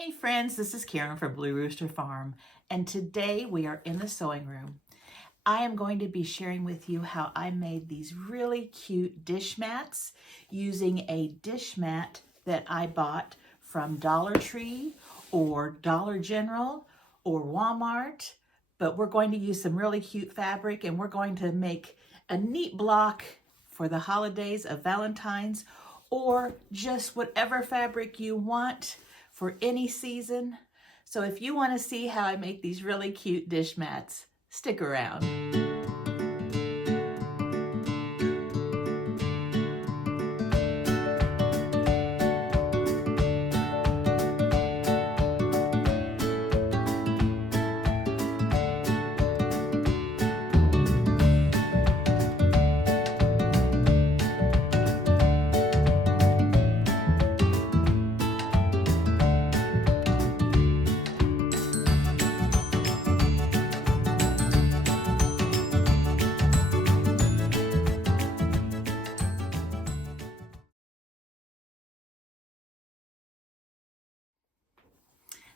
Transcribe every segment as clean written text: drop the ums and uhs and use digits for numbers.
Hey friends, this is Karen from Blue Rooster Farm, and today we are in the sewing room. I am going to be sharing with you how I made these really cute dish mats using a dish mat that I bought from Dollar Tree or Dollar General or Walmart, but we're going to use some really cute fabric and we're going to make a neat block for the holidays of Valentine's or just whatever fabric you want for any season. So if you want to see how I make these really cute dish mats, stick around.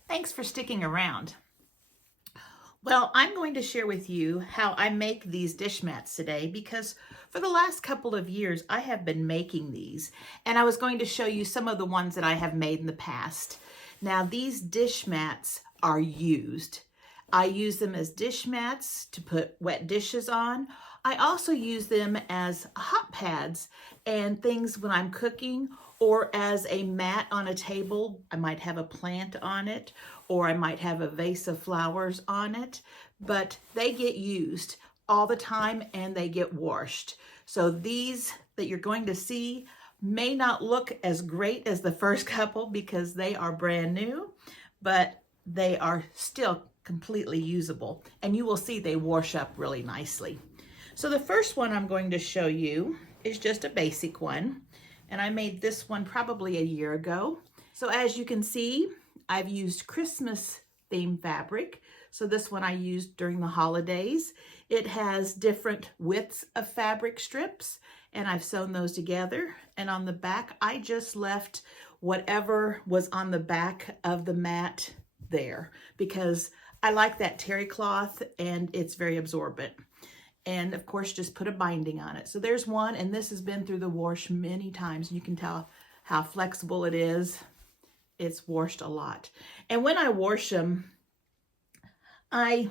Thanks for sticking around. Well, I'm going to share with you how I make these dish mats today because for the last couple of years I have been making these, and I was going to show you some of the ones that I have made in the past. Now these dish mats are used. I use them as dish mats to put wet dishes on. I also use them as hot pads and things when I'm cooking, or as a mat on a table. I might have a plant on it, or I might have a vase of flowers on it, but they get used all the time and they get washed. So these that you're going to see may not look as great as the first couple because they are brand new, but they are still completely usable, and you will see they wash up really nicely. So the first one I'm going to show you is just a basic one, and I made this one probably a year ago. So as you can see, I've used Christmas theme fabric. So this one I used during the holidays. It has different widths of fabric strips, and I've sewn those together. And on the back, I just left whatever was on the back of the mat there because I like that terry cloth and it's very absorbent. And of course, just put a binding on it. So there's one, and this has been through the wash many times. You can tell how flexible it is. It's washed a lot. And when I wash them, I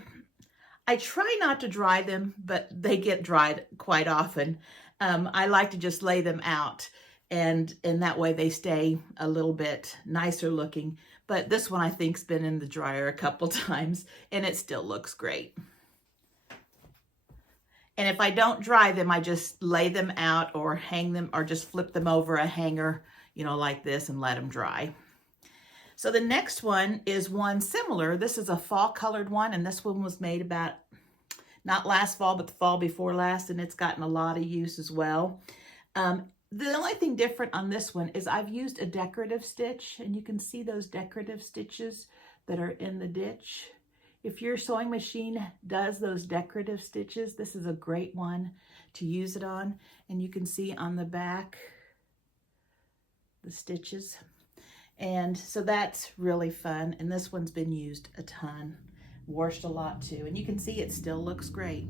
try not to dry them, but they get dried quite often. I like to just lay them out, and that way they stay a little bit nicer looking. But this one I think's been in the dryer a couple times, and it still looks great. And if I don't dry them, I just lay them out or hang them or just flip them over a hanger, you know, like this, and let them dry. So the next one is one similar. This is a fall colored one, and this one was made about, not last fall, but the fall before last, and it's gotten a lot of use as well. The only thing different on this one is I've used a decorative stitch, and you can see those decorative stitches that are in the ditch. If your sewing machine does those decorative stitches, this is a great one to use it on. And you can see on the back the stitches. And so that's really fun. And this one's been used a ton, washed a lot too. And you can see it still looks great.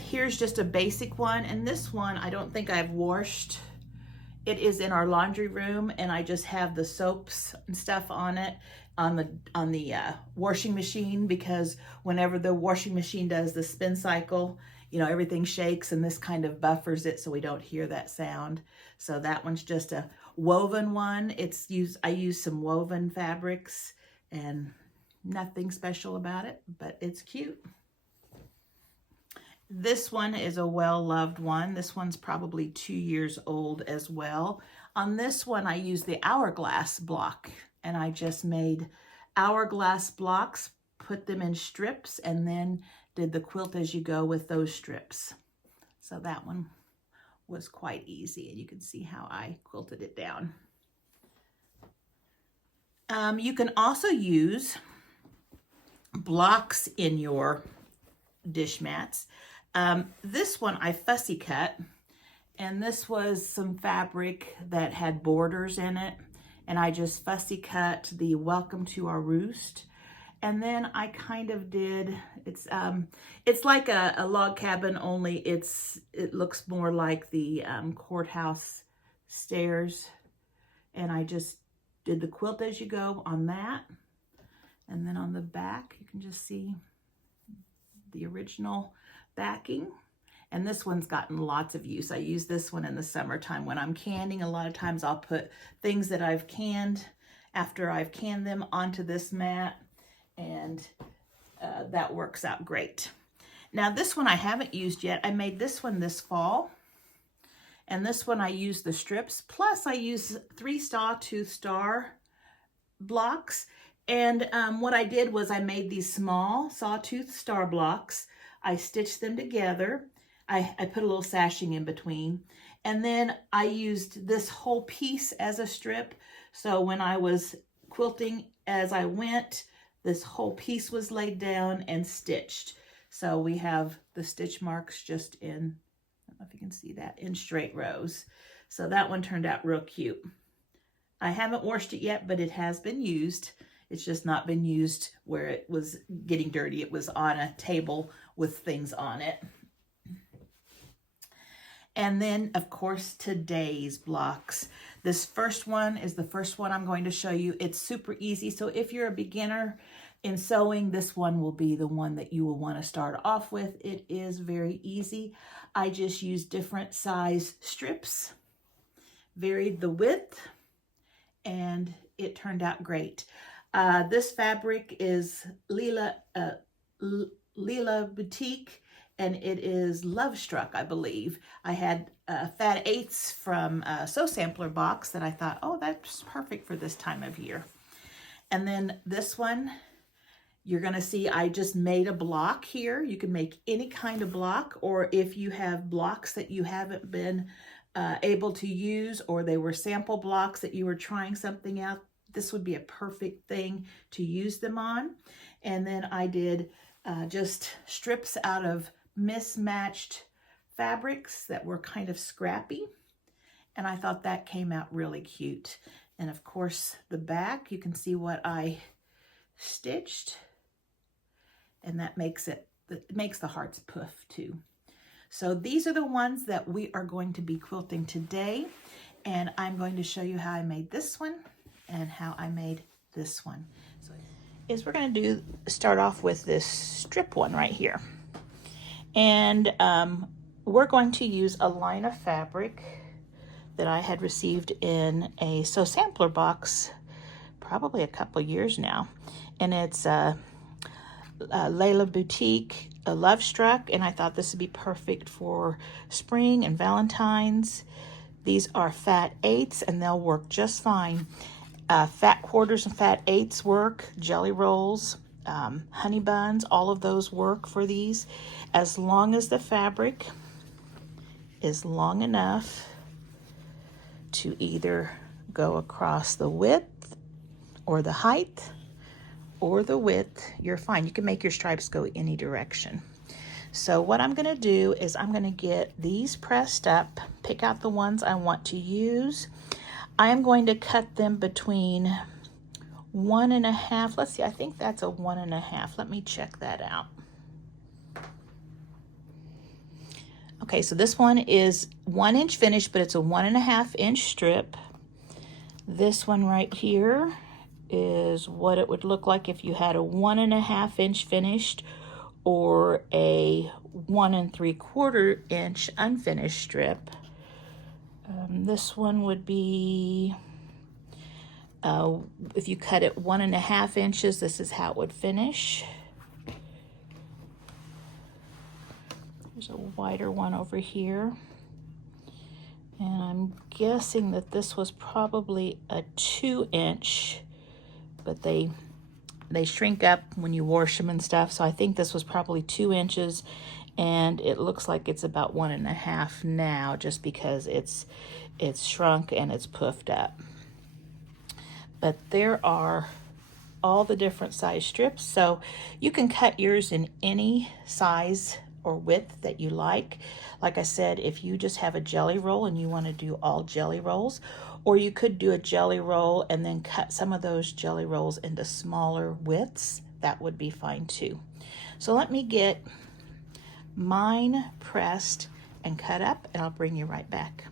Here's just a basic one. And this one, I don't think I've washed. It is in our laundry room, and I just have the soaps and stuff on it on the washing machine, because whenever the washing machine does the spin cycle, you know, everything shakes, and this kind of buffers it so we don't hear that sound. So that one's just a woven one. I use some woven fabrics and nothing special about it, but it's cute. This one is a well-loved one. This one's probably 2 years old as well. On this one, I used the hourglass block, and I just made hourglass blocks, put them in strips, and then did the quilt as you go with those strips. So that one was quite easy, and you can see how I quilted it down. You can also use blocks in your dish mats. This one I fussy cut, and this was some fabric that had borders in it, and I just fussy cut the welcome to our roost. And then I kind of did, it's like a log cabin, only it looks more like the courthouse stairs. And I just did the quilt as you go on that. And then on the back, you can just see the original backing. And this one's gotten lots of use. I use this one in the summertime when I'm canning. A lot of times I'll put things that I've canned after I've canned them onto this mat, and that works out great. Now this one I haven't used yet. I made this one this fall, and this one I used the strips, plus I use 3 sawtooth star blocks. And what I did was I made these small sawtooth star blocks. I stitched them together. I put a little sashing in between. And then I used this whole piece as a strip. So when I was quilting as I went, this whole piece was laid down and stitched. So we have the stitch marks just in, I don't know if you can see that, in straight rows. So that one turned out real cute. I haven't washed it yet, but it has been used. It's just not been used where it was getting dirty. It was on a table with things on it. And then, of course, today's blocks. This first one is the first one I'm going to show you. It's super easy. So if you're a beginner in sewing, this one will be the one that you will want to start off with. It is very easy. I just used different size strips, varied the width, and it turned out great. This fabric is Lila Boutique, and it is Love Struck, I believe. I had fat 8s from a Sew Sampler box that I thought, oh, that's perfect for this time of year. And then this one, you're gonna see I just made a block here. You can make any kind of block, or if you have blocks that you haven't been able to use, or they were sample blocks that you were trying something out, this would be a perfect thing to use them on. And then I did just strips out of mismatched fabrics that were kind of scrappy, and I thought that came out really cute. And of course the back, you can see what I stitched, and that makes the hearts poof too. So these are the ones that we are going to be quilting today, and I'm going to show you how I made this one and how I made this one. So we're going to start off with this strip one right here. And we're going to use a line of fabric that I had received in a Sew Sampler box probably a couple years now. And it's Lila Boutique, a Love Struck, and I thought this would be perfect for spring and Valentine's. These are fat 8s, and they'll work just fine. Fat quarters and fat 8s work, jelly rolls, honey buns, all of those work for these, as long as the fabric is long enough to either go across the width or the height or the width. You're fine. You can make your stripes go any direction. So what I'm going to do is I'm going to get these pressed up, pick out the ones I want to use. I am going to cut them between 1.5. Let's see, I think that's a 1.5. Let me check that out. Okay, so this one is 1 inch finished, but it's a 1.5 inch strip. This one right here is what it would look like if you had a 1.5 inch finished or a 1 3/4 inch unfinished strip. This one would be, if you cut it 1.5 inches, this is how it would finish. There's a wider one over here. And I'm guessing that this was probably a 2 inch, but they shrink up when you wash them and stuff. So I think this was probably 2 inches, and it looks like it's about 1.5 now, just because it's shrunk and it's puffed up. But there are all the different size strips, so you can cut yours in any size or width that you like. Like I said, if you just have a jelly roll and you want to do all jelly rolls, or you could do a jelly roll and then cut some of those jelly rolls into smaller widths. That would be fine too. So let me get mine pressed and cut up, and I'll bring you right back.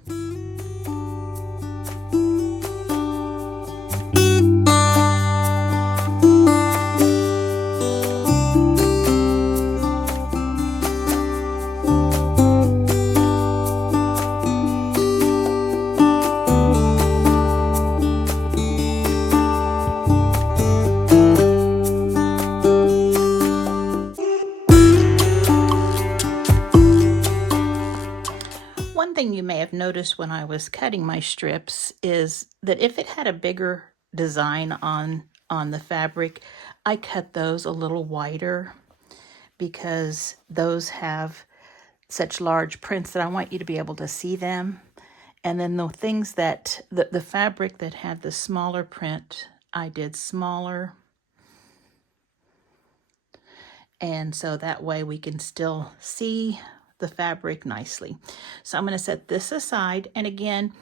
One thing you may have noticed when I was cutting my strips is that if it had a bigger design on the fabric, I cut those a little wider because those have such large prints that I want you to be able to see them. And then the things that, the fabric that had the smaller print, I did smaller. And so that way we can still see the fabric nicely. So I'm going to set this aside, and again,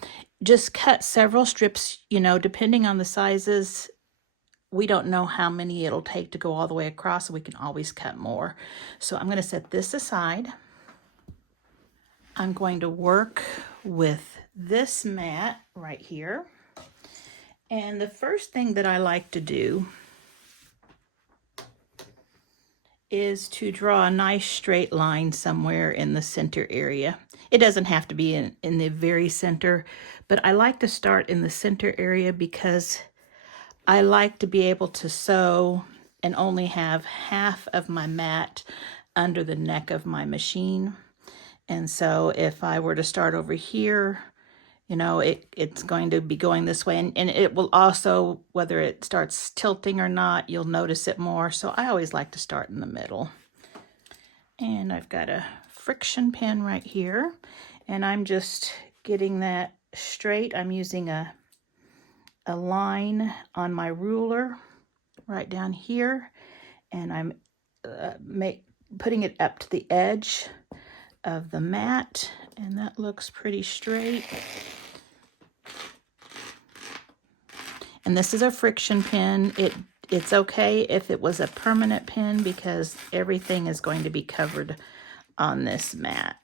just cut several strips, you know, depending on the sizes. We don't know how many it'll take to go all the way across, so we can always cut more. So I'm going to set this aside. I'm going to work with this mat right here. And the first thing that I like to do is to draw a nice straight line somewhere in the center area. It doesn't have to be in the very center, but I like to start in the center area because I like to be able to sew and only have half of my mat under the neck of my machine. And so if I were to start over here, you know, it's going to be going this way, and it will also, whether it starts tilting or not, you'll notice it more. So I always like to start in the middle. And I've got a friction pin right here, and I'm just getting that straight. I'm using a line on my ruler right down here, and I'm putting it up to the edge of the mat, and that looks pretty straight. And this is a friction pin. It's okay if it was a permanent pin because everything is going to be covered on this mat.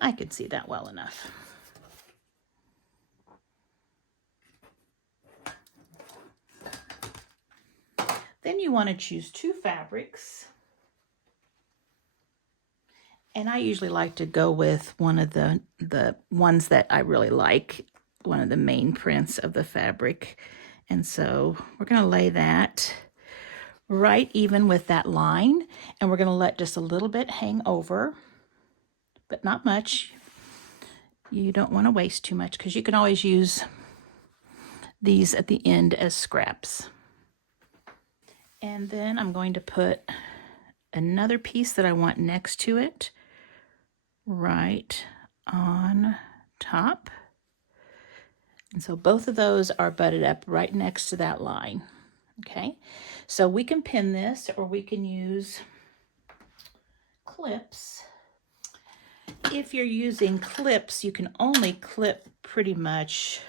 I could see that well enough. Then you want to choose two fabrics. And I usually like to go with one of the ones that I really like, one of the main prints of the fabric. And so we're going to lay that right even with that line, and we're going to let just a little bit hang over, but not much. You don't want to waste too much because you can always use these at the end as scraps. And then I'm going to put another piece that I want next to it right on top. And so both of those are butted up right next to that line. Okay, so we can pin this, or we can use clips. If you're using clips, you can only clip pretty much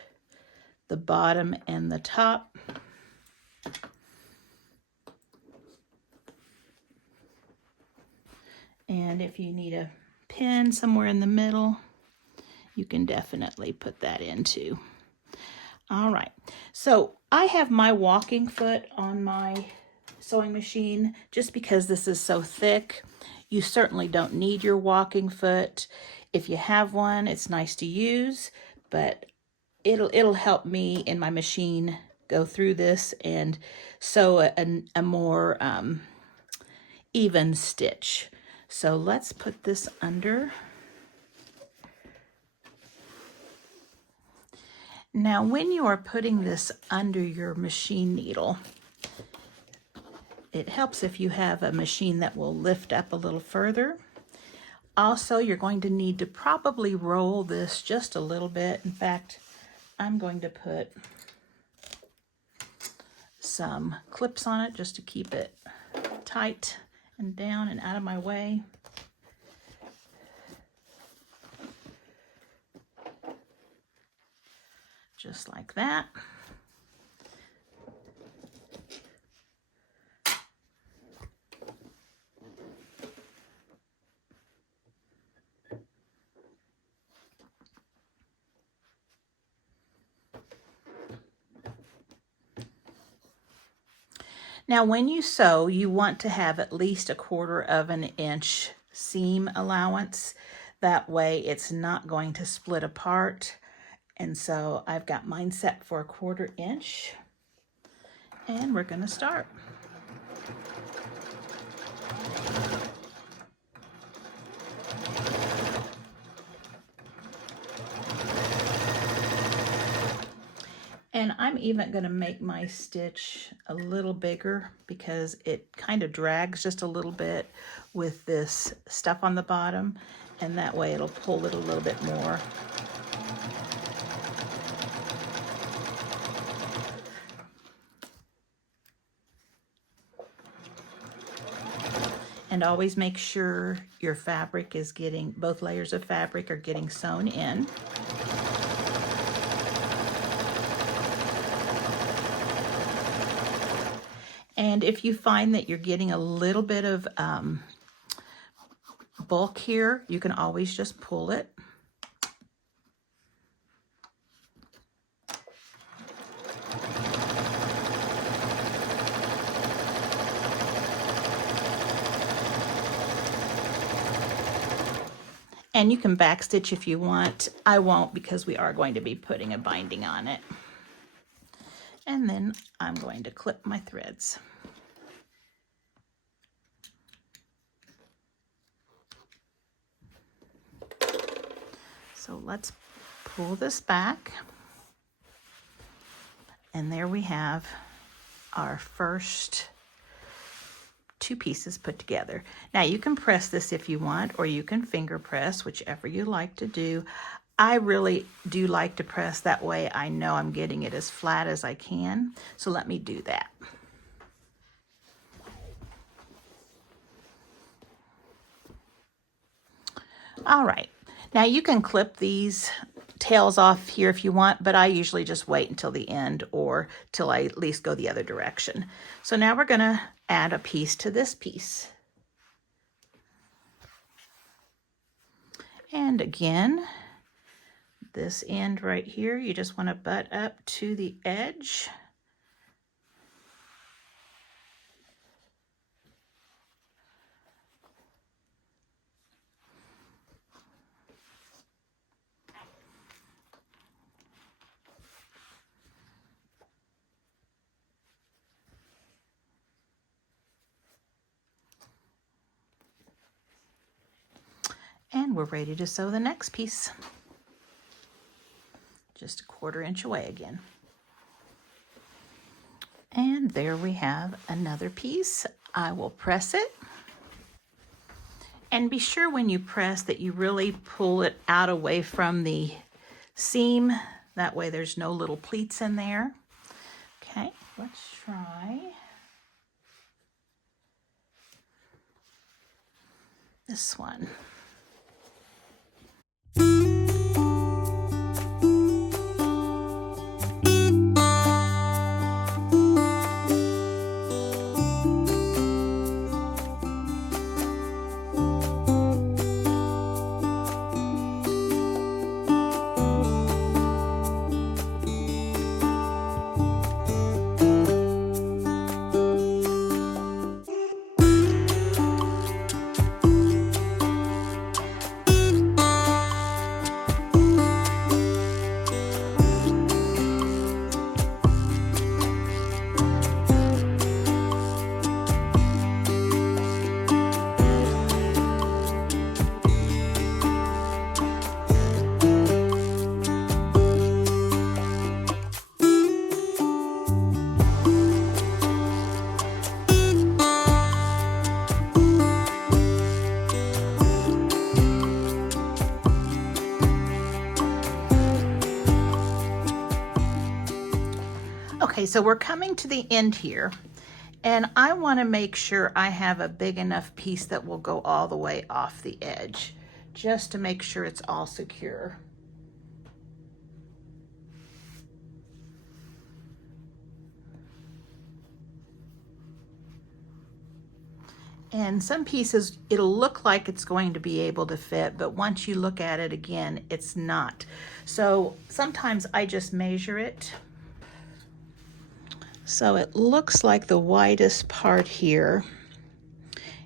the bottom and the top. And if you need a pin somewhere in the middle, you can definitely put that in too. All right, so I have my walking foot on my sewing machine just because this is so thick. You certainly don't need your walking foot. If you have one, it's nice to use, but it'll help me in my machine go through this and sew a more even stitch. So let's put this under. Now, when you are putting this under your machine needle, it helps if you have a machine that will lift up a little further. Also, you're going to need to probably roll this just a little bit. In fact, I'm going to put some clips on it just to keep it tight and down and out of my way. just like that. Now when you sew, you want to have at least 1/4 of an inch seam allowance. That way it's not going to split apart. And so I've got mine set for 1/4 inch. And we're going to start. And I'm even going to make my stitch a little bigger because it kind of drags just a little bit with this stuff on the bottom, and that way it'll pull it a little bit more. And always make sure your fabric is getting, both layers of fabric are getting sewn in. And if you find that you're getting a little bit of bulk here, you can always just pull it. And you can backstitch if you want. I won't because we are going to be putting a binding on it. And then I'm going to clip my threads. So let's pull this back. And there we have our first 2 pieces put together. Now you can press this if you want, or you can finger press, whichever you like to do. I really do like to press, that way I know I'm getting it as flat as I can. So let me do that. All right, now you can clip these tails off here if you want, but I usually just wait until the end or till I at least go the other direction. So now we're gonna add a piece to this piece. And again, this end right here, you just want to butt up to the edge. And we're ready to sew the next piece. Just 1/4 inch away again. And there we have another piece. I will press it. And be sure when you press that you really pull it out away from the seam. That way there's no little pleats in there. Okay, let's try this one. Okay, so we're coming to the end here, and I want to make sure I have a big enough piece that will go all the way off the edge, just to make sure it's all secure. And some pieces, it'll look like it's going to be able to fit, but once you look at it again, it's not. So sometimes I just measure it. So it looks like the widest part here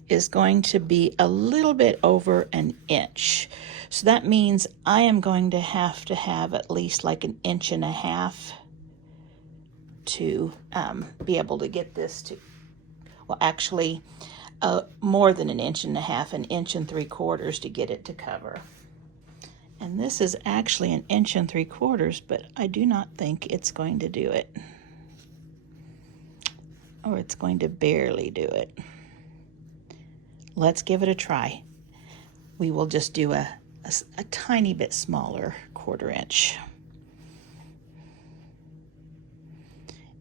is going to be a little bit over an inch. So that means I am going to have at least like 1.5 inches to be able to get this to, well, actually more than 1.5 inches, 1.75 inches to get it to cover. And this is actually 1.75 inches, but I do not think it's going to do it. Or it's going to barely do it. Let's give it a try. We will just do a tiny bit smaller 1/4 inch.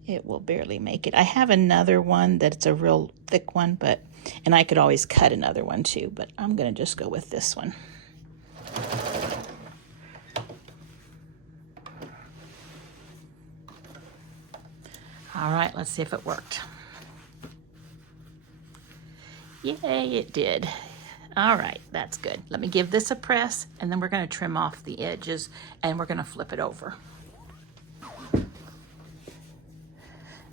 It will barely make it. I have another one that's a real thick one, and I could always cut another one too, but I'm gonna just go with this one. All right, let's see if it worked. Yay, it did. All right, that's good. Let me give this a press, and then we're gonna trim off the edges, and we're gonna flip it over.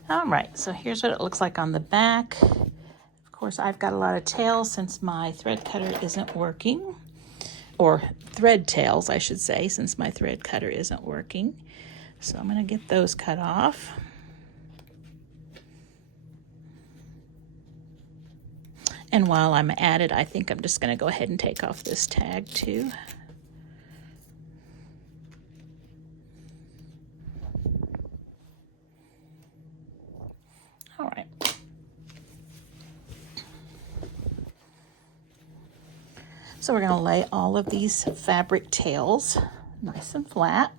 All right, so here's what it looks like on the back. Of course, I've got a lot of tails since my thread cutter isn't working, or thread tails, I should say, since my thread cutter isn't working. So I'm gonna get those cut off. And while I'm at it, I think I'm just gonna go ahead and take off this tag too. All right. So we're gonna lay all of these fabric tails nice and flat.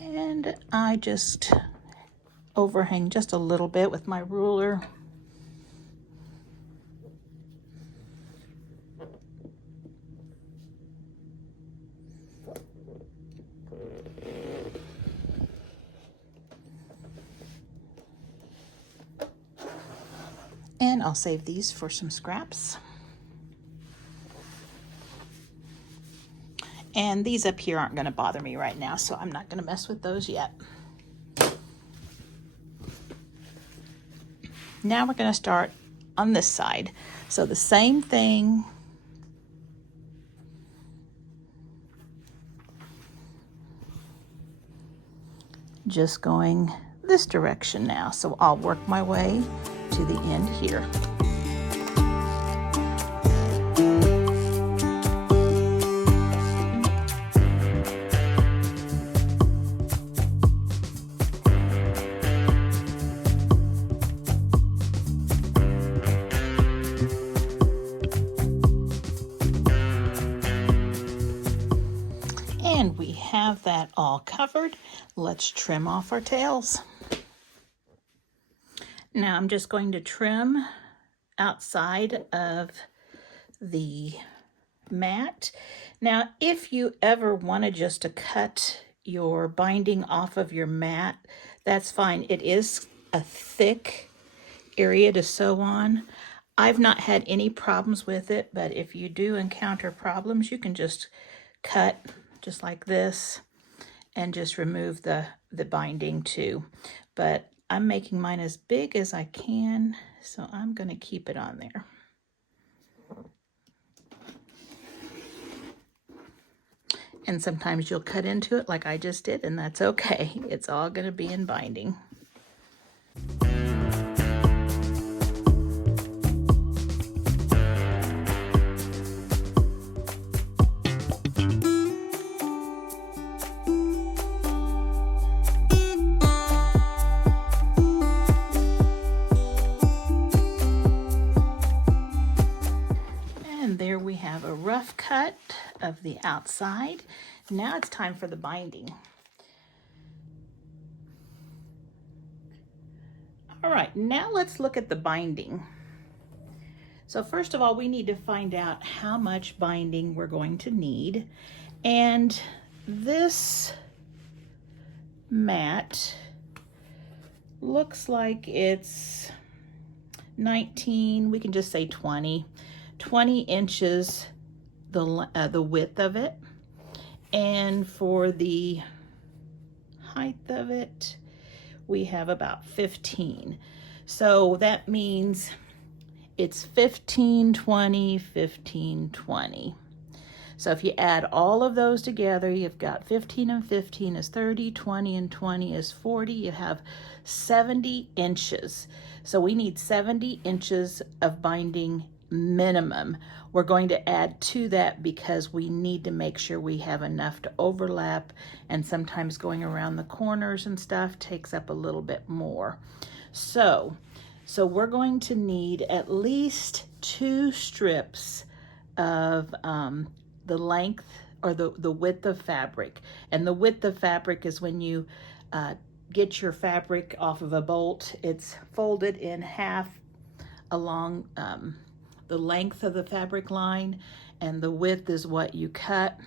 And I just overhang just a little bit with my ruler. And I'll save these for some scraps. And these up here aren't going to bother me right now, so I'm not going to mess with those yet. Now we're going to start on this side. So the same thing. Just going this direction now. So I'll work my way to the end here. And we have that all covered. Let's trim off our tails. Now I'm just going to trim outside of the mat. Now, if you ever wanted just to cut your binding off of your mat, that's fine. It is a thick area to sew on. I've not had any problems with it, but if you do encounter problems, you can just cut just like this and just remove the binding too. But I'm making mine as big as I can, so I'm going to keep it on there. And sometimes you'll cut into it like I just did, and that's okay. It's all going to be in binding. There we have a rough cut of the outside. Now it's time for the binding. All right, now let's look at the binding. So first of all, we need to find out how much binding we're going to need. And this mat looks like it's 19, we can just say 20 inches, the width of it. And for the height of it, we have about 15. So that means it's 15, 20, 15, 20. So if you add all of those together, you've got 15 and 15 is 30, 20 and 20 is 40. You have 70 inches. So we need 70 inches of binding minimum. We're going to add to that because we need to make sure we have enough to overlap, and sometimes going around the corners and stuff takes up a little bit more. So we're going to need at least 2 strips of the length or the width of fabric. And the width of fabric is when you get your fabric off of a bolt, it's folded in half along the length of the fabric line, and the width is what you cut.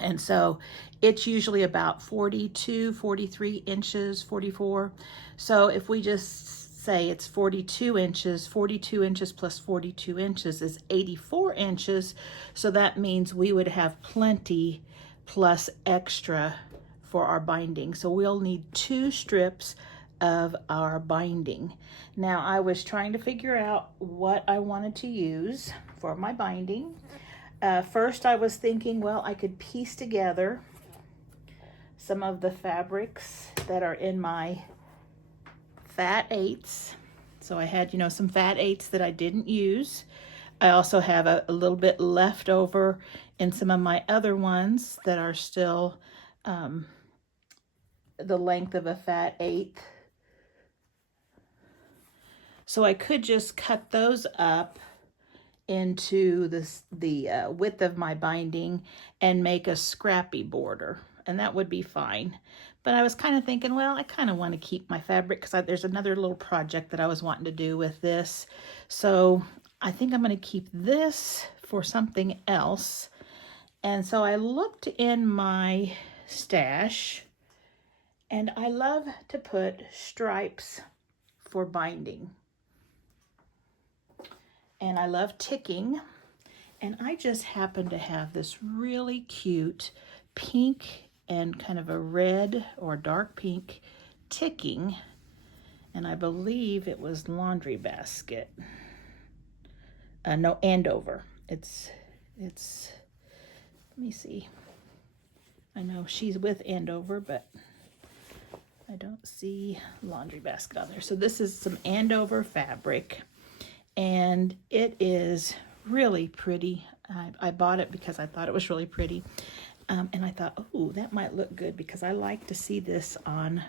And so it's usually about 42, 43 inches, 44. So if we just say it's 42 inches plus 42 inches is 84 inches. So that means we would have plenty plus extra for our binding. So we'll need 2 strips of our binding. Now I was trying to figure out what I wanted to use for my binding. First I was thinking, well, I could piece together some of the fabrics that are in my fat 8s. So I had, some fat 8s that I didn't use. I also have a little bit left over in some of my other ones that are still the length of a fat 8. So I could just cut those up into the width of my binding and make a scrappy border, and that would be fine. But I was kind of thinking, well, I kind of want to keep my fabric because there's another little project that I was wanting to do with this. So I think I'm going to keep this for something else. And so I looked in my stash, and I love to put stripes for binding. And I love ticking, and I just happen to have this really cute pink and kind of a red or dark pink ticking, and I believe it was laundry basket. No, Andover. It's let me see. I know she's with Andover, but I don't see laundry basket on there. So this is some Andover fabric, and it is really pretty. I bought it because I thought it was really pretty. And I thought, oh, that might look good because I like to see this on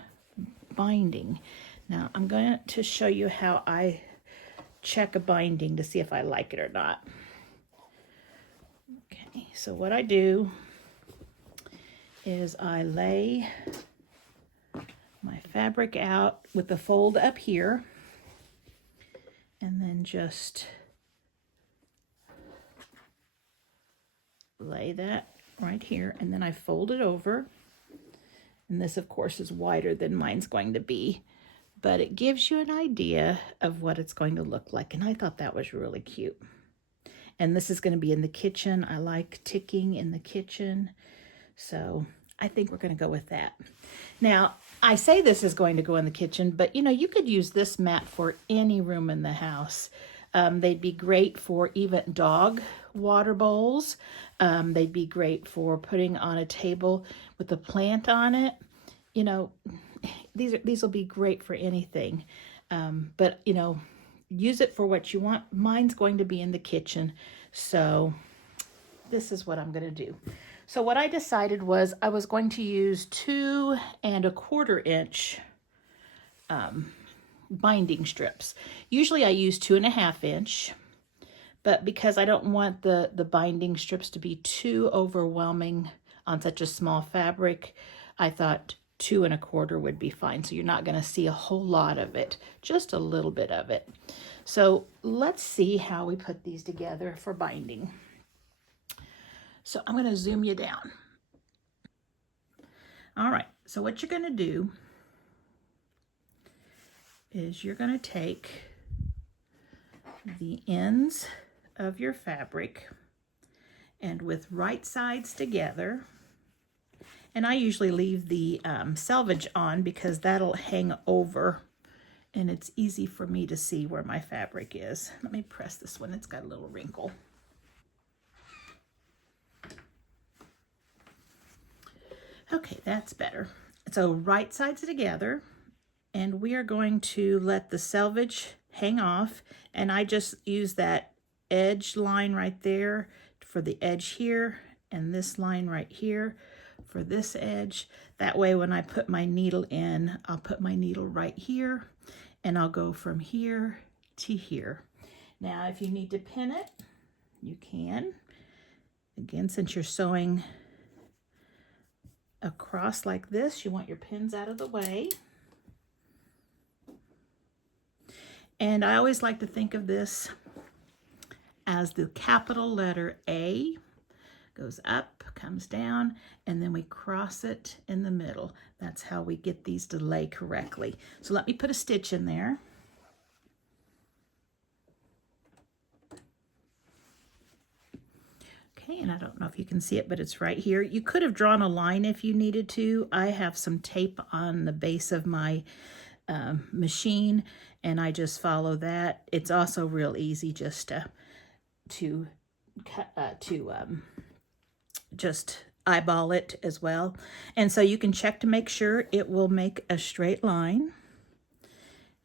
binding. Now I'm going to show you how I check a binding to see if I like it or not. Okay, so what I do is I lay my fabric out with the fold up here, and then just lay that right here, and then I fold it over. And this, of course, is wider than mine's going to be, but it gives you an idea of what it's going to look like. And I thought that was really cute. And this is going to be in the kitchen. I like ticking in the kitchen, so I think we're going to go with that. Now, I say this is going to go in the kitchen, but you could use this mat for any room in the house. They'd be great for even dog water bowls. They'd be great for putting on a table with a plant on it. These will be great for anything. But use it for what you want. Mine's going to be in the kitchen, so this is what I'm going to do. So what I decided was I was going to use 2 1/4 inch binding strips. Usually I use 2 1/2 inch, but because I don't want the binding strips to be too overwhelming on such a small fabric, I thought 2¼ would be fine. So you're not going to see a whole lot of it, just a little bit of it. So let's see how we put these together for binding. So I'm going to zoom you down. All right, so what you're going to do is you're going to take the ends of your fabric and with right sides together, and I usually leave the selvage on because that'll hang over and it's easy for me to see where my fabric is. Let me press this one, it's got a little wrinkle. Okay, that's better. So right sides together, and we are going to let the selvage hang off, and I just use that edge line right there for the edge here, and this line right here for this edge. That way when I put my needle in, I'll put my needle right here, and I'll go from here to here. Now if you need to pin it, you can. Again, since you're sewing across like this, you want your pins out of the way. And I always like to think of this as the capital letter A goes up, comes down, and then we cross it in the middle. That's how we get these to lay correctly. So let me put a stitch in there. Okay, and I don't know if you can see it, but it's right here. You could have drawn a line if you needed to. I have some tape on the base of my machine, and I just follow that. It's also real easy just to just eyeball it as well. And so you can check to make sure it will make a straight line,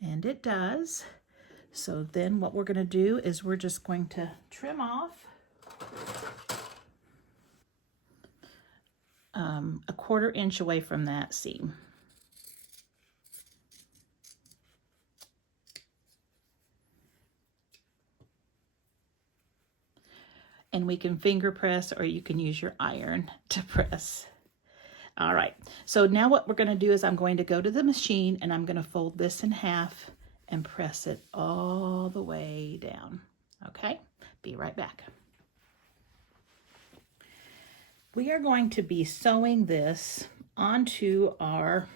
and it does. So then what we're going to do is we're just going to trim off a 1/4 inch away from that seam. And we can finger press, or you can use your iron to press. All right, so now what we're going to do is I'm going to go to the machine and I'm going to fold this in half and press it all the way down. Okay, be right back. We are going to be sewing this onto our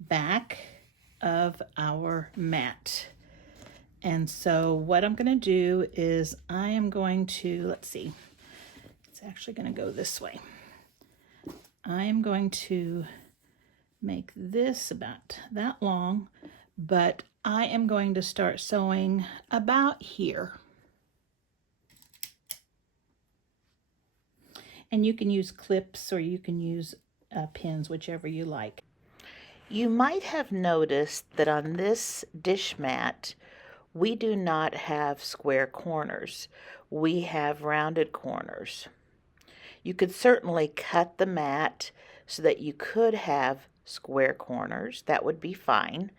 back of our mat. And so what I'm going to do is I am going to, let's see, it's actually going to go this way. I am going to make this about that long, but I am going to start sewing about here. And you can use clips or you can use pins, whichever you like. You might have noticed that on this dish mat, we do not have square corners. We have rounded corners. You could certainly cut the mat so that you could have square corners. That would be fine.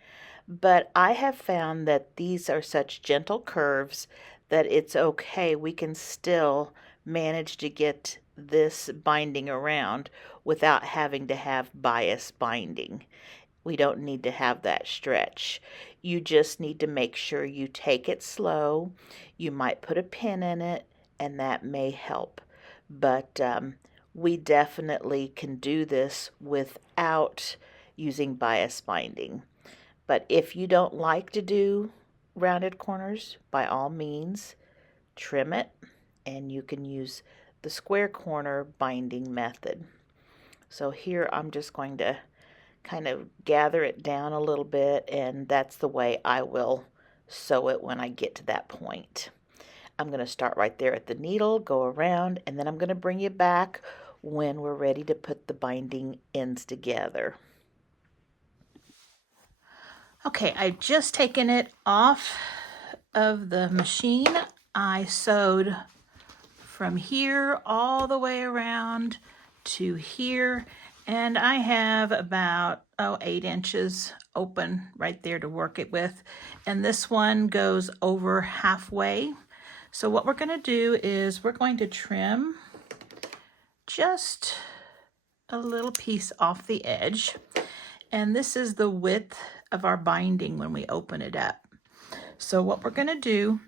But I have found that these are such gentle curves that it's okay. We can still manage to get this binding around without having to have bias binding. We don't need to have that stretch. You just need to make sure you take it slow. You might put a pin in it, and that may help. But we definitely can do this without using bias binding. But if you don't like to do rounded corners, by all means, trim it, and you can use the square corner binding method. So here I'm just going to kind of gather it down a little bit, and that's the way I will sew it when I get to that point. I'm going to start right there at the needle, go around, and then I'm going to bring you back when we're ready to put the binding ends together. Okay, I've just taken it off of the machine. I sewed from here all the way around to here, and I have about 8 inches open right there to work it with, and this one goes over halfway. So what we're going to do is we're going to trim just a little piece off the edge. And this is the width of our binding when we open it up. So what we're going to do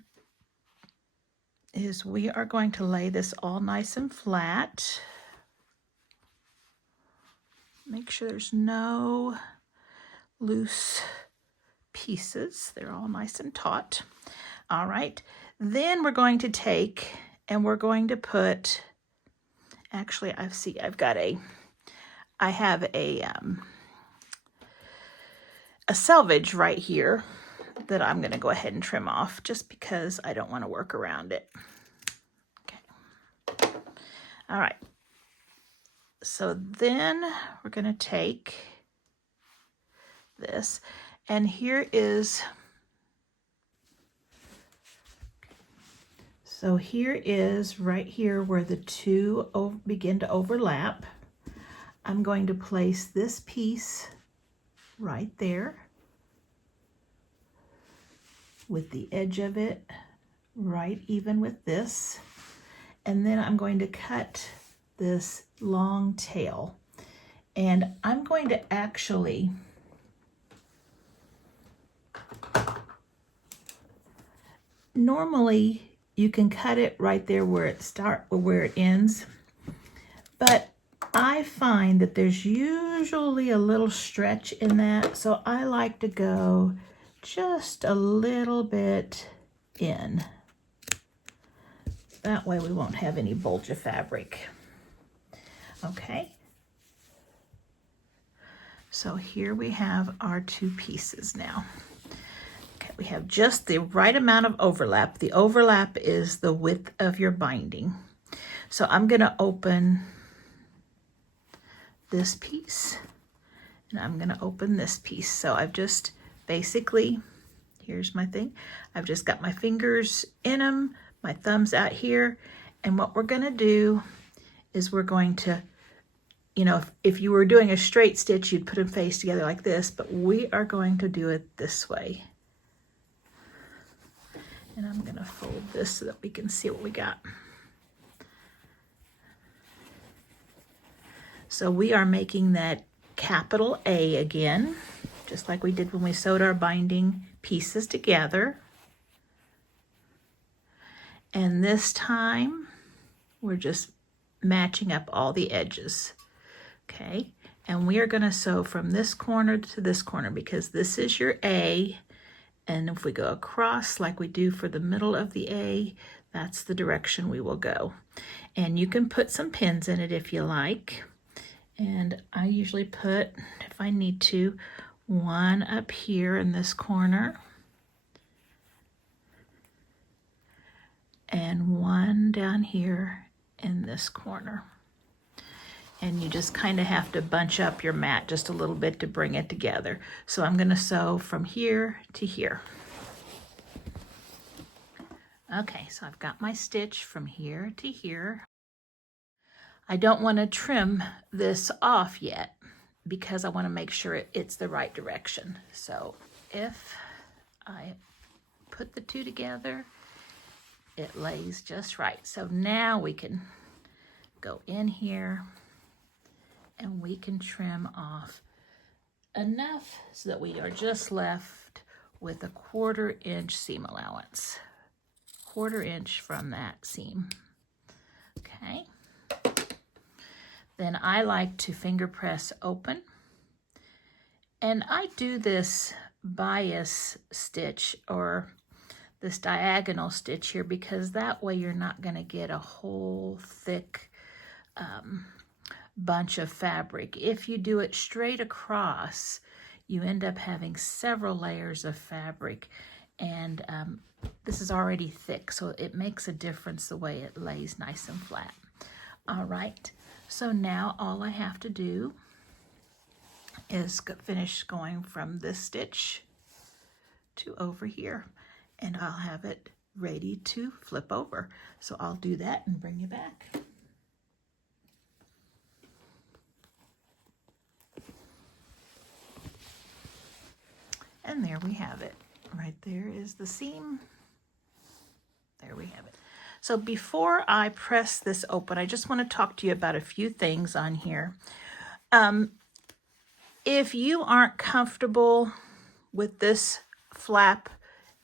is we are going to lay this all nice and flat. Make sure there's no loose pieces. They're all nice and taut. All right. Then we're going to take and we're going to put, actually I have a selvage right here that I'm going to go ahead and trim off just because I don't want to work around it. Okay. All right. So then we're going to take this, and here is, so here is right here where the two begin to overlap. I'm going to place this piece right there with the edge of it right even with this, and then I'm going to cut this long tail, and I'm going to actually normally you can cut it right there where it ends, but I find that there's usually a little stretch in that, so I like to go just a little bit in. That way we won't have any bulge of fabric. Okay. So here we have our two pieces now. Okay, we have just the right amount of overlap. The overlap is the width of your binding. So I'm going to open this piece, and I'm going to open this piece. So I've just basically, here's my thing. I've just got my fingers in them, my thumbs out here, and what we're going to do is we're going to, you know, if you were doing a straight stitch, you'd put them face together like this, but we are going to do it this way. And I'm going to fold this so that we can see what we got. So we are making that capital A again, just like we did when we sewed our binding pieces together. And this time, we're just matching up all the edges. Okay, and we are going to sew from this corner to this corner because this is your A, and if we go across like we do for the middle of the A, that's the direction we will go. And you can put some pins in it if you like, and I usually put, if I need to, one up here in this corner and one down here in this corner. And you just kind of have to bunch up your mat just a little bit to bring it together. So I'm going to sew from here to here. Okay, so I've got my stitch from here to here. I don't want to trim this off yet because I want to make sure it's the right direction. So if I put the two together, it lays just right. So now we can go in here and we can trim off enough so that we are just left with a 1/4 inch seam allowance. 1/4 inch from that seam. Okay. Then I like to finger press open. And I do this bias stitch or this diagonal stitch here because that way you're not going to get a whole thick bunch of fabric. If you do it straight across, you end up having several layers of fabric, and this is already thick, so it makes a difference the way it lays nice and flat. All right, so now all I have to do is finish going from this stitch to over here, and I'll have it ready to flip over. So I'll do that and bring you back. And there we have it. Right there is the seam. There we have it. So before I press this open, I just want to talk to you about a few things on here. If you aren't comfortable with this flap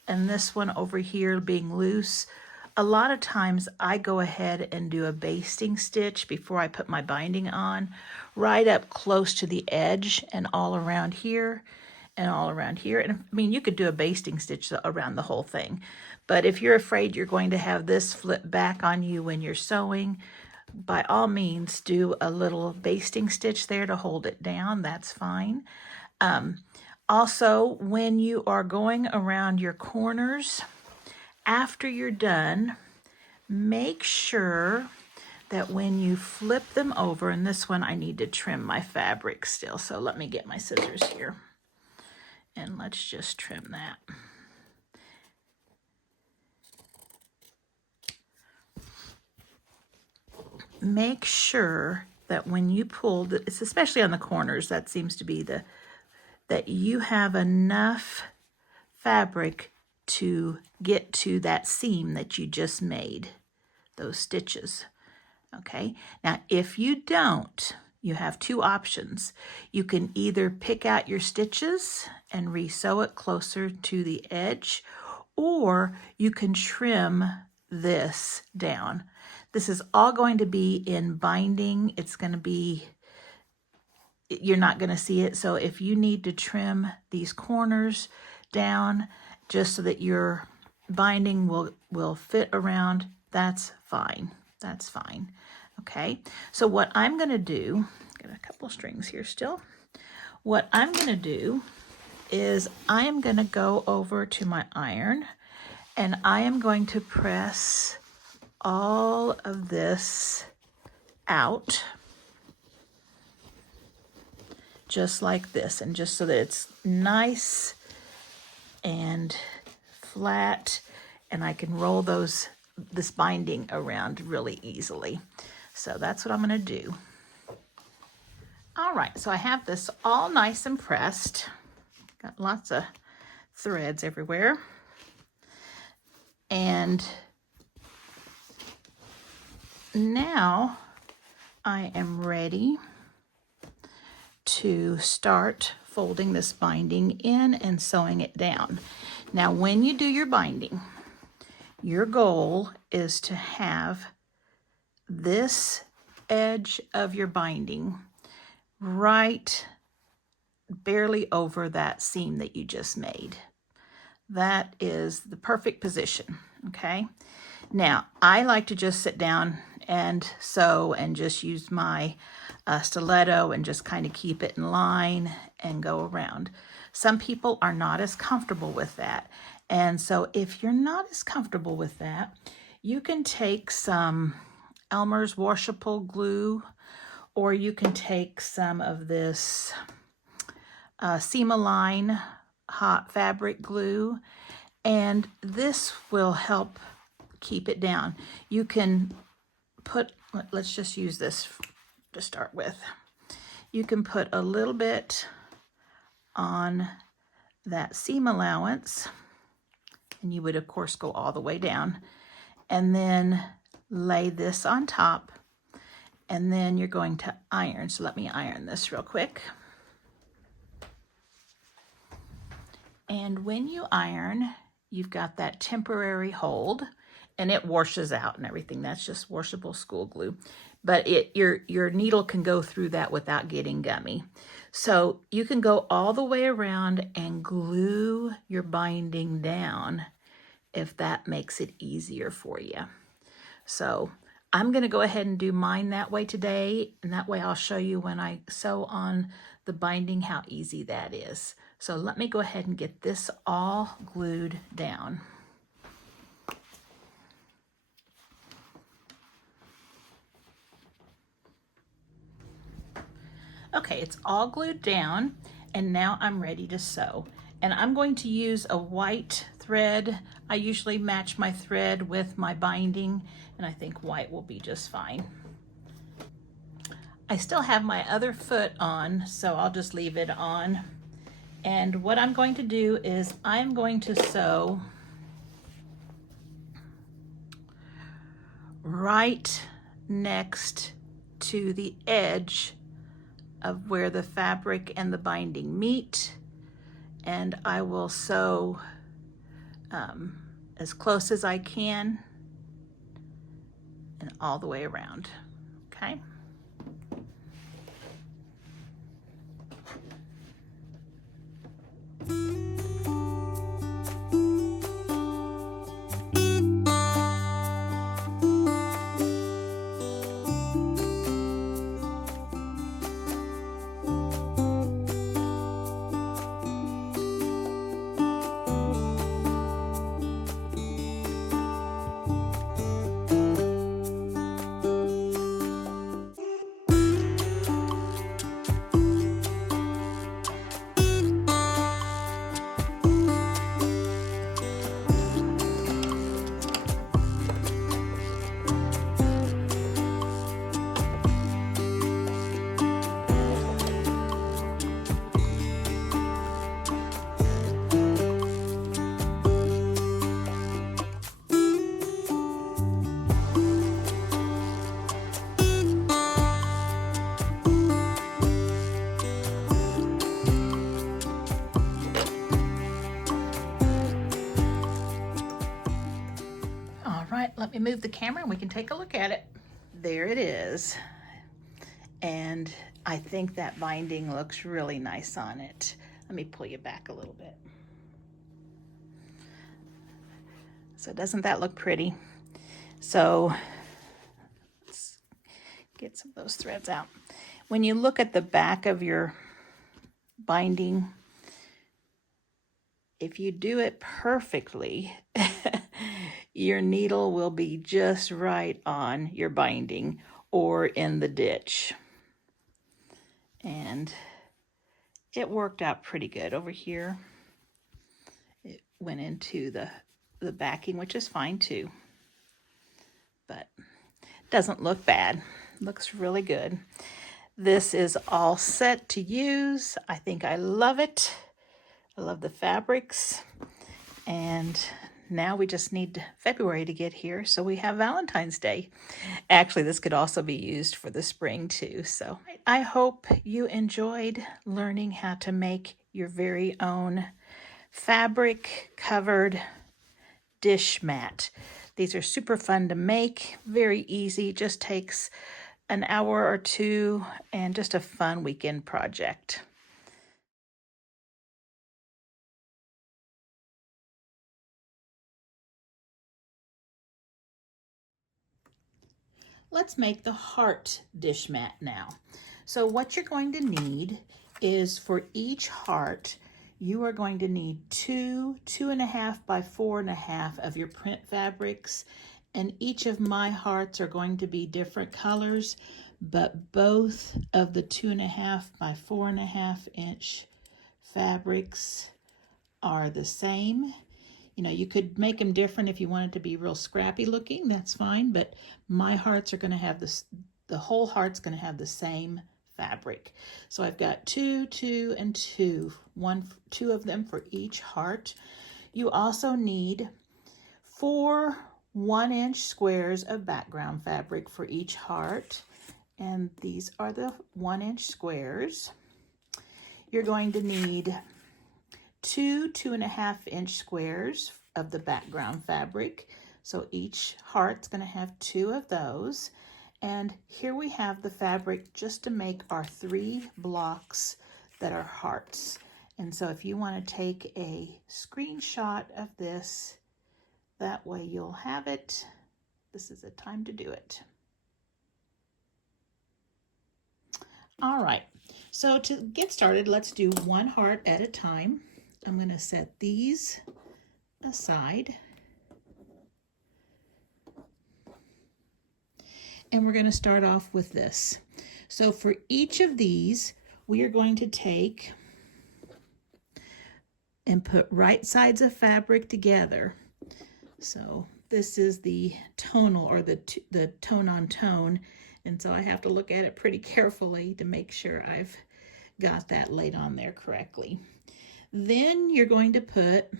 and this one over here being loose, a lot of times I go ahead and do a basting stitch before I put my binding on, right up close to the edge and all around here and all around here. And I mean, you could do a basting stitch around the whole thing, but if you're afraid you're going to have this flip back on you when you're sewing, by all means do a little basting stitch there to hold it down. That's fine. Also, when you are going around your corners, after you're done, make sure that when you flip them over, and this one I need to trim my fabric still, so let me get my scissors here and let's just trim that. Make sure that when you pull, it's especially on the corners, that seems to be that you have enough fabric to get to that seam that you just made, those stitches. Okay, now if you don't, you have two options. You can either pick out your stitches and re-sew it closer to the edge, or you can trim this down. This is all going to be in binding. It's going to be, you're not going to see it. So if you need to trim these corners down just so that your binding will fit around, that's fine. That's fine. Okay, so what I'm going to do, got a couple strings here still. What I'm going to do is I am going to go over to my iron and I am going to press all of this out just like this, and just so that it's nice and flat and I can roll this binding around really easily. So that's what I'm going to do. All right, so I have this all nice and pressed. Got lots of threads everywhere. And now I am ready to start folding this binding in and sewing it down. Now, when you do your binding, your goal is to have this edge of your binding right barely over that seam that you just made. That is the perfect position, okay? Now, I like to just sit down and sew and just use my stiletto and just kind of keep it in line and go around. Some people are not as comfortable with that. And so if you're not as comfortable with that, you can take some Elmer's washable glue, or you can take some of this Seam-A-Line hot fabric glue, and this will help keep it down. You can put, let's just use this to start with. You can put a little bit on that seam allowance, and you would of course go all the way down, and then lay this on top, and then you're going to iron. So let me iron this real quick. And when you iron, you've got that temporary hold, and it washes out and everything. That's just washable school glue. But your needle can go through that without getting gummy. So you can go all the way around and glue your binding down if that makes it easier for you. So I'm going to go ahead and do mine that way today, and that way I'll show you when I sew on the binding how easy that is. So let me go ahead and get this all glued down. Okay, it's all glued down, and now I'm ready to sew. And I'm going to use a white thread. I usually match my thread with my binding, and I think white will be just fine. I still have my other foot on, so I'll just leave it on. And what I'm going to do is I'm going to sew right next to the edge of where the fabric and the binding meet, and I will sew as close as I can and all the way around, okay? All right, let me move the camera and we can take a look at it. There it is. And I think that binding looks really nice on it. Let me pull you back a little bit. So doesn't that look pretty? So let's get some of those threads out. When you look at the back of your binding, if you do it perfectly, your needle will be just right on your binding or in the ditch. And it worked out pretty good over here. It went into the backing, which is fine too. But doesn't look bad. Looks really good. This is all set to use. I think I love it. I love the fabrics. And now we just need February to get here, so we have Valentine's Day. Actually, this could also be used for the spring too. So I hope you enjoyed learning how to make your very own fabric covered dish mat. These are super fun to make, very easy, just takes an hour or two, and just a fun weekend project. Let's make the heart dish mat now. So what you're going to need is, for each heart, you are going to need 2.5 by 4.5 of your print fabrics, and each of my hearts are going to be different colors, but both of the 2.5 by 4.5 inch fabrics are the same. You know, you could make them different if you wanted to be real scrappy looking, that's fine, but my hearts are going to have this, the whole heart's going to have the same fabric. So I've got 2, 2, and 2, 2 of them for each heart. You also need 4 1-inch squares of background fabric for each heart, and these are the 1-inch squares. You're going to need 2 2.5-inch squares of the background fabric. So each heart's going to have 2 of those. And here we have the fabric just to make our 3 blocks that are hearts. And so if you want to take a screenshot of this, that way you'll have it. This is the time to do it. All right, so to get started, let's do one heart at a time. I'm going to set these aside. And we're going to start off with this. So for each of these, we are going to take and put right sides of fabric together. So this is the tonal, or the tone on tone. And so I have to look at it pretty carefully to make sure I've got that laid on there correctly. Then you're going to put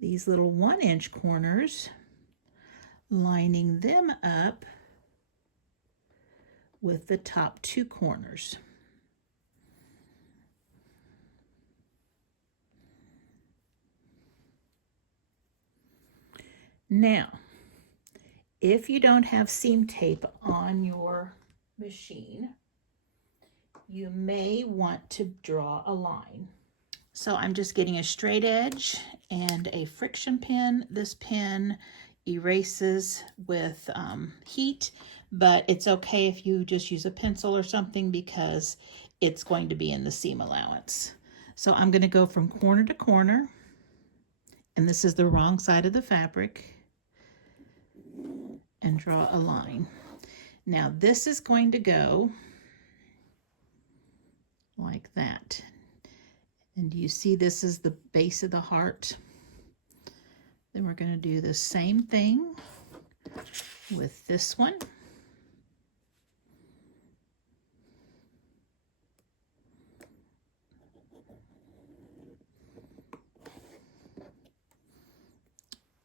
these little 1-inch corners, lining them up with the top 2 corners. Now, if you don't have seam tape on your machine, you may want to draw a line. So I'm just getting a straight edge and a friction pin. This pin erases with heat, but it's okay if you just use a pencil or something because it's going to be in the seam allowance. So I'm going to go from corner to corner, and this is the wrong side of the fabric, and draw a line. Now this is going to go like that. And you see this is the base of the heart. Then we're going to do the same thing with this one.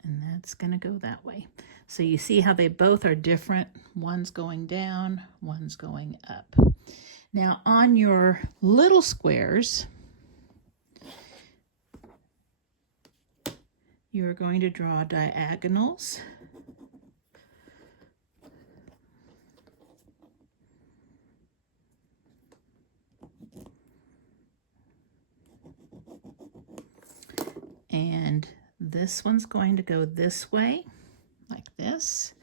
And that's going to go that way. So you see how they both are different. One's going down, one's going up. Now on your little squares, you're going to draw diagonals. And this one's going to go this way, like this.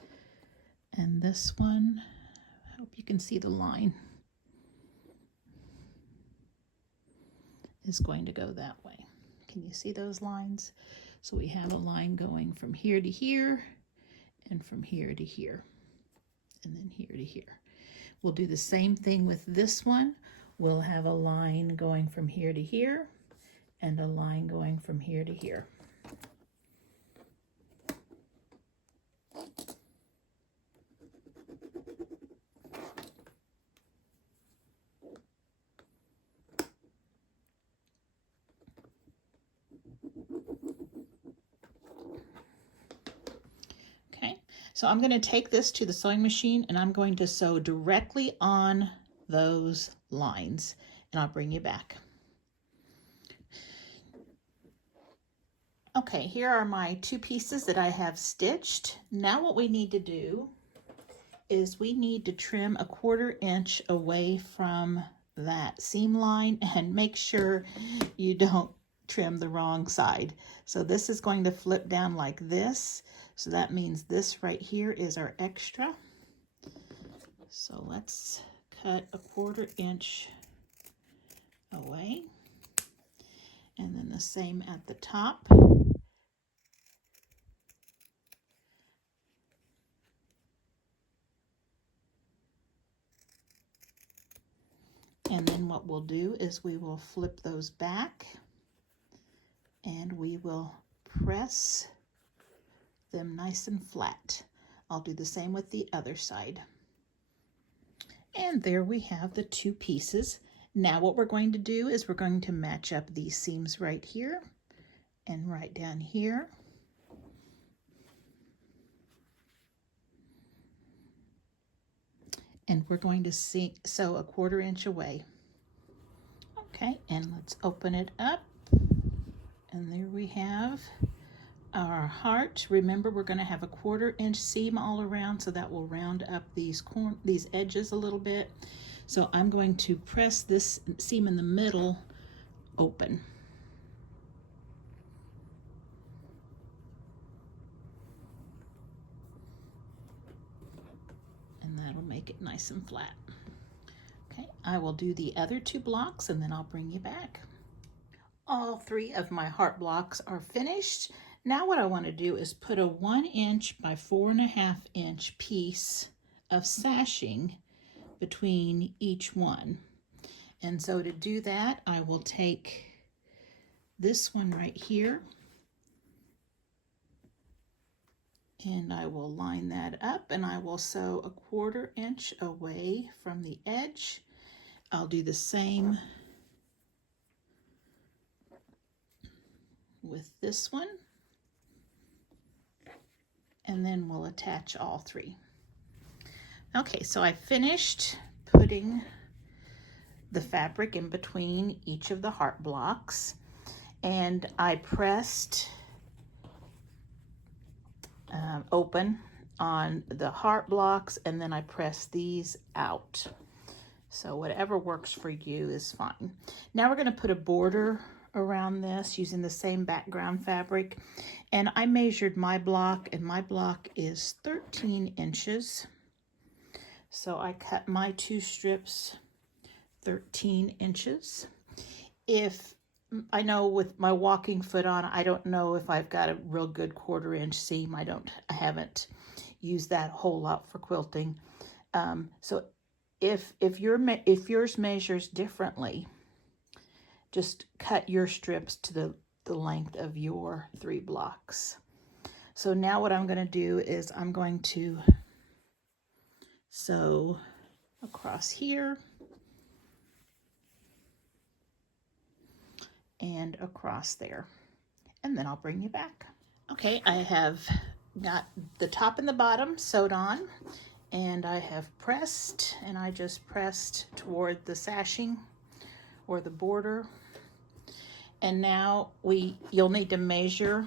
And this one, I hope you can see the line, is going to go that way. Can you see those lines? So we have a line going from here to here, and from here to here, and then here to here. We'll do the same thing with this one. We'll have a line going from here to here, and a line going from here to here. So I'm going to take this to the sewing machine and I'm going to sew directly on those lines, and I'll bring you back. Okay, here are my 2 pieces that I have stitched. Now what we need to do is we need to trim a 1/4 inch away from that seam line, and make sure you don't trim the wrong side. So this is going to flip down like this. So that means this right here is our extra. So let's cut a 1/4 inch away. And then the same at the top. And then what we'll do is we will flip those back and we will press them nice and flat. I'll do the same with the other side. And there we have the 2 pieces. Now what we're going to do is we're going to match up these seams right here and right down here. And we're going to sew a 1/4 inch away. Okay, and let's open it up. And there we have our heart. Remember, we're going to have a 1/4 inch seam all around, so that will round up these edges a little bit. So I'm going to press this seam in the middle open. And that'll make it nice and flat. Okay, I will do the other 2 blocks and then I'll bring you back. All 3 of my heart blocks are finished. Now what I want to do is put a 1 inch by 4.5 inch piece of sashing between each one. And so to do that, I will take this one right here and I will line that up, and I will sew a 1/4 inch away from the edge. I'll do the same with this one, and then we'll attach all 3. Okay, so I finished putting the fabric in between each of the heart blocks, and I pressed open on the heart blocks, and then I pressed these out. So whatever works for you is fine. Now we're going to put a border around this using the same background fabric, and I measured my block, and my block is 13 inches. So I cut my 2 strips 13 inches. If I know with my walking foot on, I don't know if I've got a real good 1/4 inch seam. I haven't used that a whole lot for quilting. So if yours measures differently, just cut your strips to the length of your 3 blocks. So now what I'm going to do is I'm going to sew across here and across there, and then I'll bring you back. Okay, I have got the top and the bottom sewed on, and I have pressed, and I just pressed toward the sashing or the border. And now you'll need to measure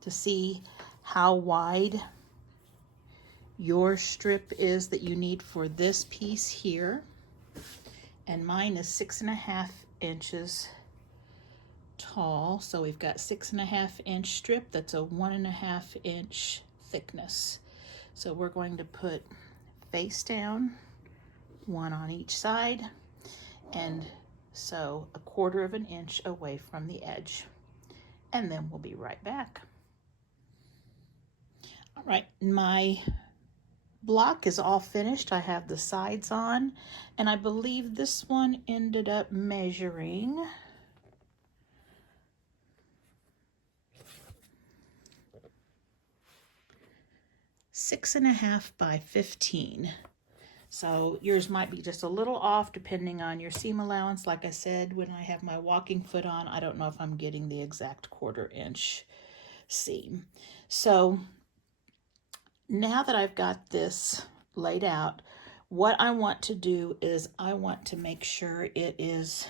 to see how wide your strip is that you need for this piece here. And mine is 6.5 inches tall, so we've got 6.5 inch strip. That's a 1.5 inch thickness. So we're going to put face down, 1 on each side, and sew 1/4 inch away from the edge, and then we'll be right back. All right, my block is all finished. I have the sides on, and I believe this one ended up measuring 6.5 by 15. So yours might be just a little off depending on your seam allowance. Like I said, when I have my walking foot on, I don't know if I'm getting the exact 1/4 inch seam. So now that I've got this laid out, what I want to do is I want to make sure it is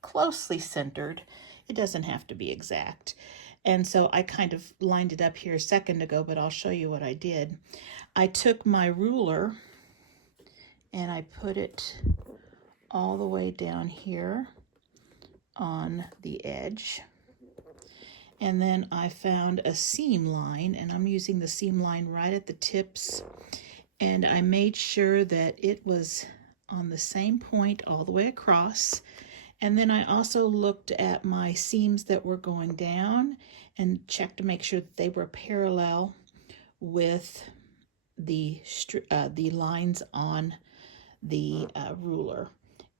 closely centered. It doesn't have to be exact. And so I kind of lined it up here a second ago, but I'll show you what I did. I took my ruler and I put it all the way down here on the edge. And then I found a seam line, and I'm using the seam line right at the tips. And I made sure that it was on the same point all the way across. And then I also looked at my seams that were going down and checked to make sure that they were parallel with the lines on the ruler,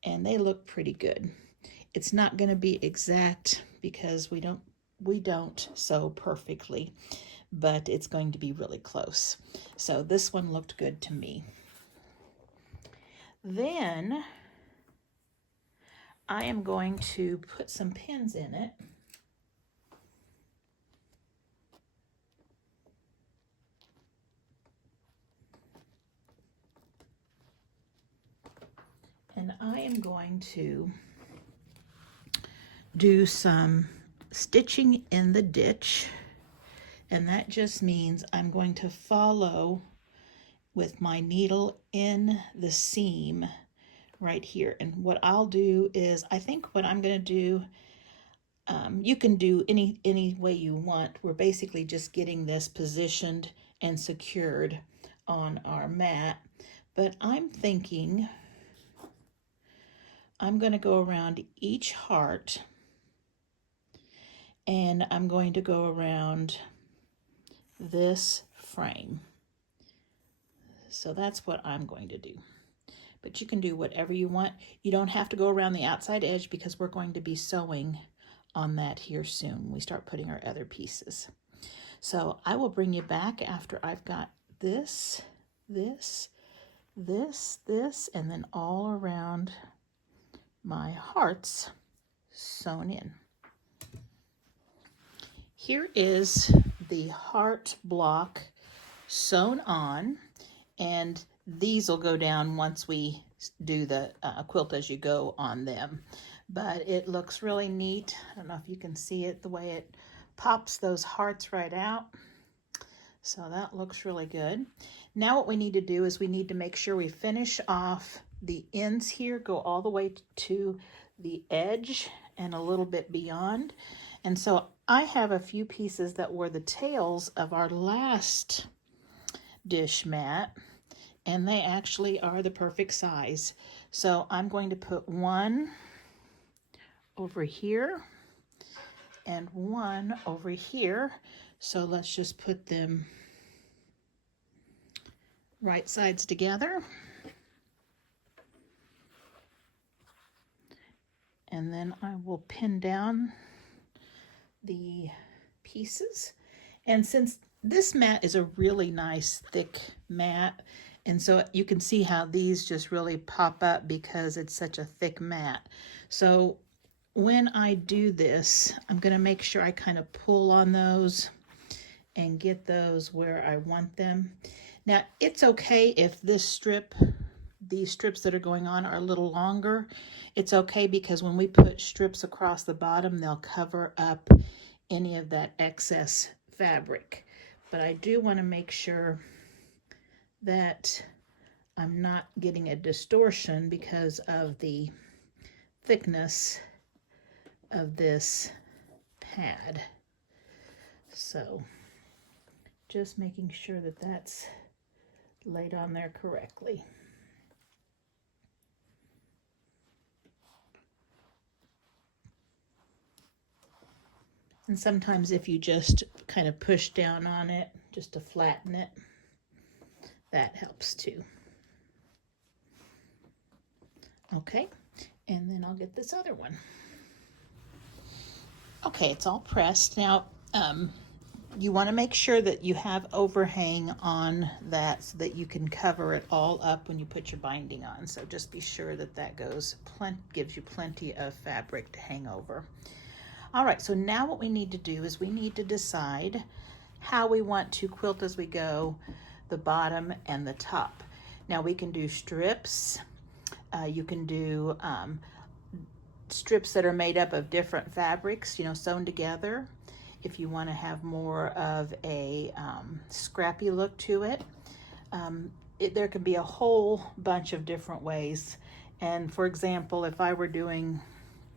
and they look pretty good. It's not going to be exact because we don't sew perfectly, but it's going to be really close. So this one looked good to me. Then I am going to put some pins in it. And I am going to do some stitching in the ditch. And that just means I'm going to follow with my needle in the seam right here. And what I'll do is, I think what I'm going to do, you can do any way you want. We're basically just getting this positioned and secured on our mat. But I'm thinking I'm going to go around each heart, and I'm going to go around this frame. So that's what I'm going to do. But you can do whatever you want. You don't have to go around the outside edge because we're going to be sewing on that here soon when we start putting our other pieces. So I will bring you back after I've got this, this, and then all around my hearts sewn in. Here is the heart block sewn on, and these will go down once we do the quilt as you go on them. But it looks really neat. I don't know if you can see it, the way it pops those hearts right out. So that looks really good. Now what we need to do is we need to make sure we finish off the ends here, go all the way to the edge and a little bit beyond. And so I have a few pieces that were the tails of our last dish mat, and they actually are the perfect size. So I'm going to put one over here and one over here. So let's just put them right sides together. And then I will pin down the pieces. And since this mat is a really nice thick mat, and so you can see how these just really pop up because it's such a thick mat. So when I do this, I'm going to make sure I kind of pull on those and get those where I want them. Now, it's okay if this strip, these strips that are going on are a little longer. It's okay because when we put strips across the bottom, they'll cover up any of that excess fabric. But I do want to make sure that I'm not getting a distortion because of the thickness of this pad. So just making sure that that's laid on there correctly. And sometimes if you just kind of push down on it just to flatten it, that helps too. Okay, and then I'll get this other one. Okay, it's all pressed. Now, you want to make sure that you have overhang on that so that you can cover it all up when you put your binding on. So just be sure that that gives you plenty of fabric to hang over. All right, so now what we need to do is we need to decide how we want to quilt as we go, the bottom and the top. Now we can do strips. You can do strips that are made up of different fabrics, sewn together. If you want to have more of a scrappy look to it, there can be a whole bunch of different ways. And for example, if I were doing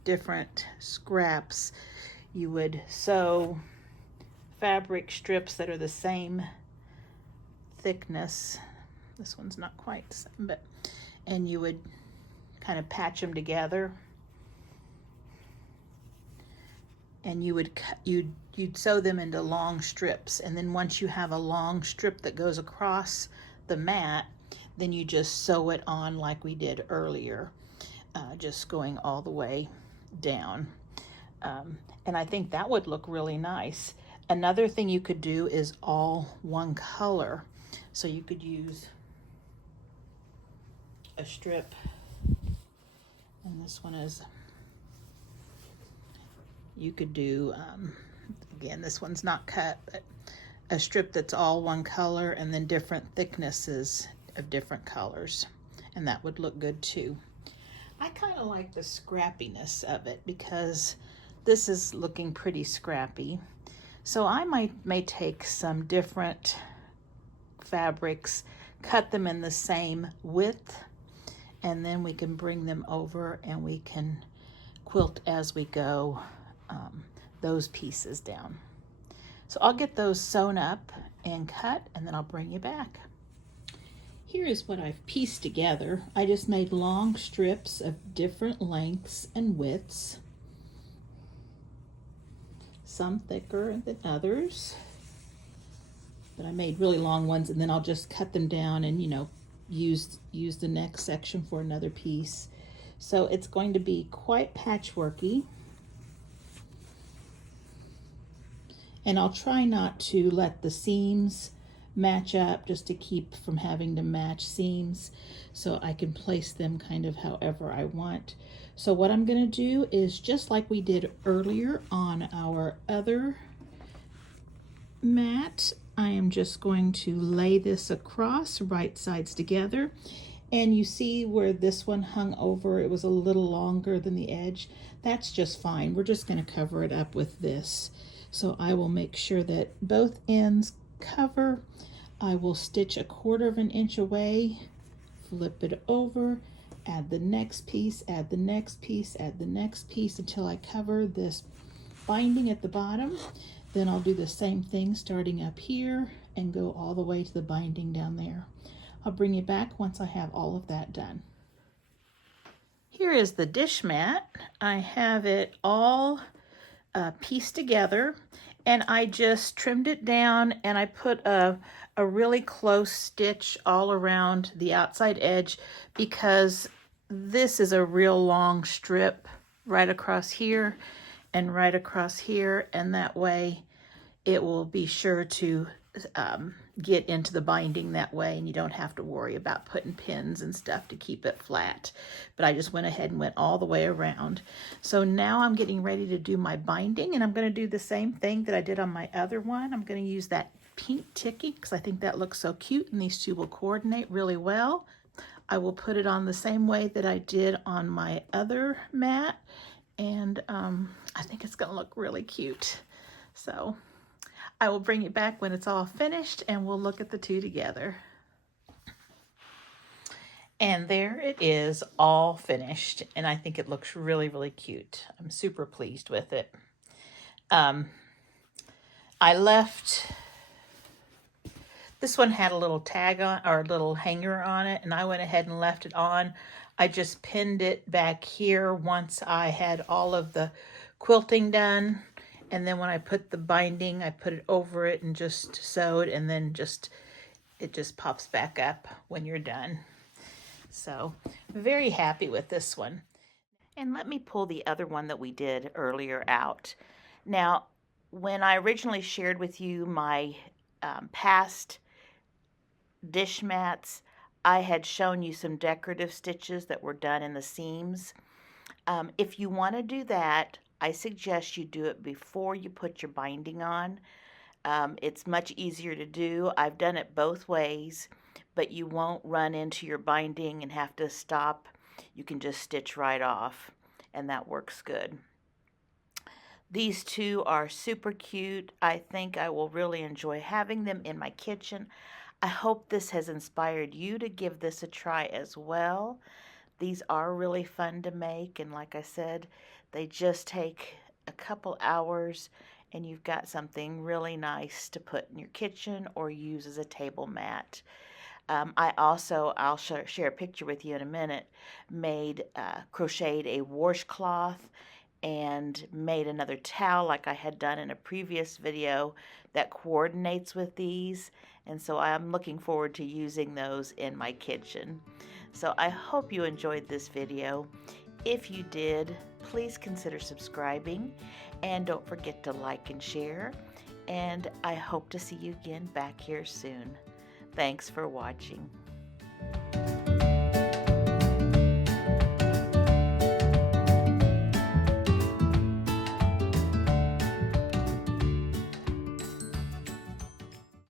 different scraps, you would sew fabric strips that are the same thickness. This one's not quite the same, and you would kind of patch them together, and you'd sew them into long strips. And then once you have a long strip that goes across the mat, then you just sew it on like we did earlier, just going all the way down. And I think that would look really nice. Another thing you could do is all one color. So you could use a strip, and this one is, you could do, again, this one's not cut, but a strip that's all one color and then different thicknesses of different colors. And that would look good too. I kind of like the scrappiness of it because this is looking pretty scrappy. So I may take some different fabrics, cut them in the same width, and then we can bring them over and we can quilt as we go those pieces down. So I'll get those sewn up and cut, and then I'll bring you back. Here is what I've pieced together. I just made long strips of different lengths and widths, some thicker than others, but I made really long ones, and then I'll just cut them down and use the next section for another piece. So it's going to be quite patchworky, and I'll try not to let the seams match up, just to keep from having to match seams, so I can place them kind of however I want. So what I'm going to do is just like we did earlier on our other mat, I am just going to lay this across, right sides together. And you see where this one hung over, it was a little longer than the edge. That's just fine. We're just going to cover it up with this. So I will make sure that both ends cover. I will stitch 1/4 inch away, flip it over, add the next piece, add the next piece, add the next piece until I cover this binding at the bottom. Then I'll do the same thing starting up here and go all the way to the binding down there. I'll bring you back once I have all of that done. Here is the dish mat. I have it all pieced together, and I just trimmed it down, and I put a really close stitch all around the outside edge because this is a real long strip right across here and right across here, and that way it will be sure to get into the binding that way, and you don't have to worry about putting pins and stuff to keep it flat. But I just went ahead and went all the way around. So now I'm getting ready to do my binding, and I'm going to do the same thing that I did on my other one. I'm going to use that pink ticking because I think that looks so cute, and these two will coordinate really well. I will put it on the same way that I did on my other mat, and I think it's going to look really cute. So I will bring it back when it's all finished, and we'll look at the two together. And there it is, all finished, and I think it looks really, really cute. I'm super pleased with it. I left, this one had a little tag on, or a little hanger on it, and I went ahead and left it on. I just pinned it back here once I had all of the quilting done. And then when I put the binding, I put it over it and just sewed, and then it just pops back up when you're done. So very happy with this one. And let me pull the other one that we did earlier out. Now, when I originally shared with you my past dish mats, I had shown you some decorative stitches that were done in the seams. If you want to do that, I suggest you do it before you put your binding on. It's much easier to do. I've done it both ways, but you won't run into your binding and have to stop. You can just stitch right off, and that works good. These two are super cute. I think I will really enjoy having them in my kitchen. I hope this has inspired you to give this a try as well. These are really fun to make, and like I said, they just take a couple hours, and you've got something really nice to put in your kitchen or use as a table mat. I'll share a picture with you in a minute, crocheted a washcloth and made another towel like I had done in a previous video that coordinates with these, and so I'm looking forward to using those in my kitchen. So I hope you enjoyed this video. If you did, please consider subscribing, and don't forget to like and share, and I hope to see you again back here soon. Thanks for watching.